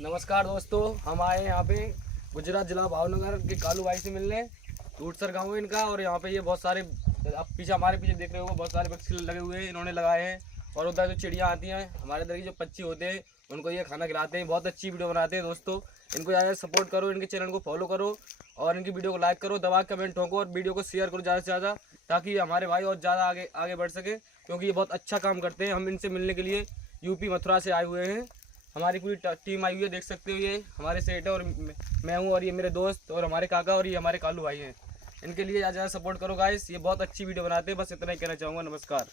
नमस्कार दोस्तों, हम आए यहाँ पे गुजरात जिला भावनगर के कालू भाई से मिलने। टूटसर गाँव है इनका और यहाँ पे ये बहुत सारे आप पीछे हमारे पीछे देख रहे हो बहुत सारे वृक्ष लगे हुए हैं, इन्होंने लगाए हैं। और उधर जो चिड़िया आती हैं हमारे इधर की जो पक्षी होते हैं उनको ये खाना खिलाते हैं। बहुत अच्छी वीडियो बनाते हैं दोस्तों, इनको ज़्यादा सपोर्ट करो, इनके चैनल को फॉलो करो और इनकी वीडियो को लाइक करो, दबा कमेंट ठोको और वीडियो को शेयर करो ज़्यादा से ज़्यादा, ताकि हमारे भाई और ज़्यादा आगे आगे बढ़ सके, क्योंकि ये बहुत अच्छा काम करते हैं। हम इनसे मिलने के लिए यूपी मथुरा से आए हुए हैं। हमारी पूरी टीम आई हुई है, देख सकते हो। ये हमारे सेठ है और मैं हूँ और ये मेरे दोस्त और हमारे काका और ये हमारे कालू भाई हैं। इनके लिए ज़्यादा सपोर्ट करो गाइस, ये बहुत अच्छी वीडियो बनाते हैं। बस इतना ही कहना चाहूँगा। नमस्कार।